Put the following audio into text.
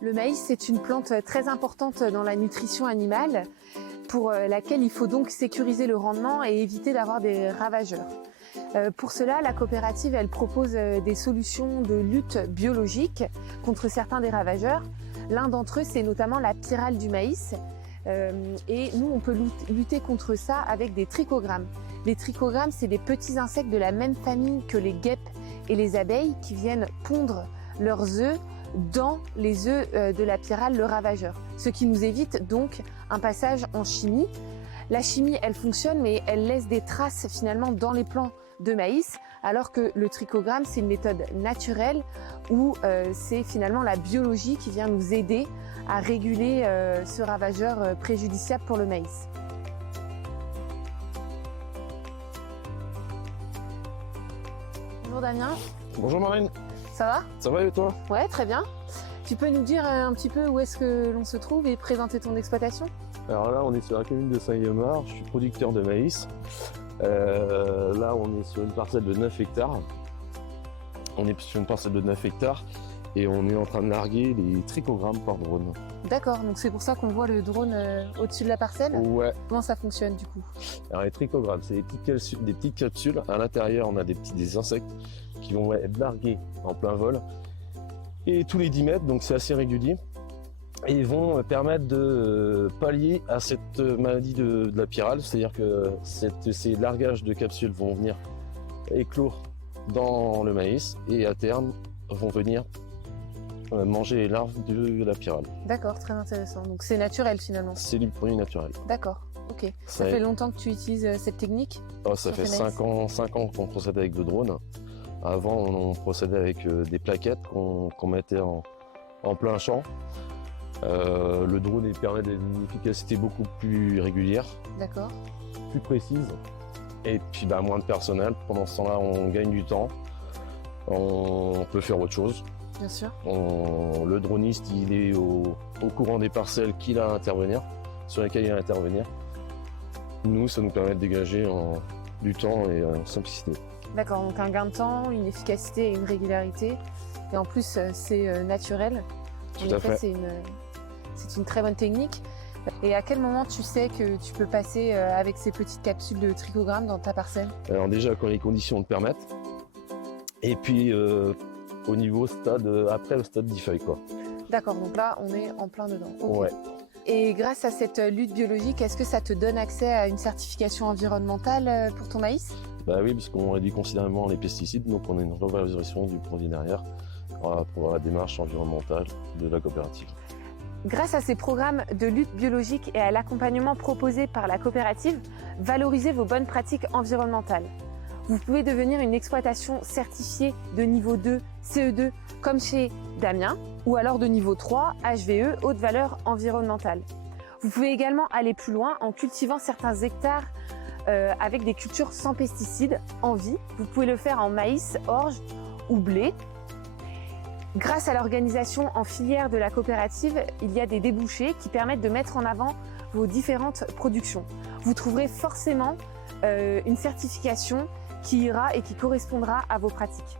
Le maïs, c'est une plante très importante dans la nutrition animale pour laquelle il faut donc sécuriser le rendement et éviter d'avoir des ravageurs. Pour cela, la coopérative elle propose des solutions de lutte biologique contre certains des ravageurs. L'un d'entre eux, c'est notamment la pyrale du maïs. Et nous, on peut lutter contre ça avec des trichogrammes. Les trichogrammes, c'est des petits insectes de la même famille que les guêpes et les abeilles qui viennent pondre leurs œufs dans les œufs de la pyrale, le ravageur. Ce qui nous évite donc un passage en chimie. La chimie, elle fonctionne, mais elle laisse des traces finalement dans les plants de maïs, alors que le trichogramme, c'est une méthode naturelle où c'est finalement la biologie qui vient nous aider à réguler ce ravageur préjudiciable pour le maïs. Bonjour Damien. Bonjour Marlène. Ça va? Ça va et toi? Ouais, très bien. Tu peux nous dire un petit peu où est-ce que l'on se trouve et présenter ton exploitation? Alors là, on est sur la commune de Saint-Guemard, je suis producteur de maïs. Là, on est sur une parcelle de 9 hectares. Et on est en train de larguer les trichogrammes par drone. D'accord, donc c'est pour ça qu'on voit le drone au-dessus de la parcelle? Ouais. Comment ça fonctionne du coup? Alors les trichogrammes, c'est des petites capsules. À l'intérieur, on a des insectes qui vont être largués en plein vol. Et tous les 10 mètres, donc c'est assez régulier. Et ils vont permettre de pallier à cette maladie de la pyrale. C'est-à-dire que ces largages de capsules vont venir éclore dans le maïs et à terme vont venir manger les larves de la pyrale. D'accord, très intéressant. Donc c'est naturel finalement? C'est du produit naturel. D'accord, ok. Ça fait longtemps que tu utilises cette technique? Oh, ça fait 5 ans qu'on procède avec le drone. Avant, on procédait avec des plaquettes qu'on mettait en plein champ. Le drone permet d'une efficacité beaucoup plus régulière, d'accord, plus précise, et puis moins de personnel. Pendant ce temps-là, on gagne du temps, on peut faire autre chose. Bien sûr. Le droniste, il est au courant des parcelles sur lesquelles il a à intervenir. Nous, ça nous permet de dégager du temps et en simplicité. D'accord, donc un gain de temps, une efficacité et une régularité. Et en plus, c'est naturel. Tout à fait. C'est une très bonne technique. Et à quel moment tu sais que tu peux passer avec ces petites capsules de trichogramme dans ta parcelle? Alors déjà, quand les conditions le permettent. Et puis, au niveau après le stade d'IFEUILLE, quoi. D'accord, donc là, on est en plein dedans. Okay. Ouais. Et grâce à cette lutte biologique, est-ce que ça te donne accès à une certification environnementale pour ton maïs? Bah oui, parce qu'on réduit considérablement les pesticides, donc on a une revalorisation du produit derrière pour la démarche environnementale de la coopérative. Grâce à ces programmes de lutte biologique et à l'accompagnement proposé par la coopérative, valorisez vos bonnes pratiques environnementales. Vous pouvez devenir une exploitation certifiée de niveau 2, CE2, comme chez Damien, ou alors de niveau 3, HVE, haute valeur environnementale. Vous pouvez également aller plus loin en cultivant certains hectares avec des cultures sans pesticides en vie. Vous pouvez le faire en maïs, orge ou blé. Grâce à l'organisation en filière de la coopérative, il y a des débouchés qui permettent de mettre en avant vos différentes productions. Vous trouverez forcément une certification qui ira et qui correspondra à vos pratiques.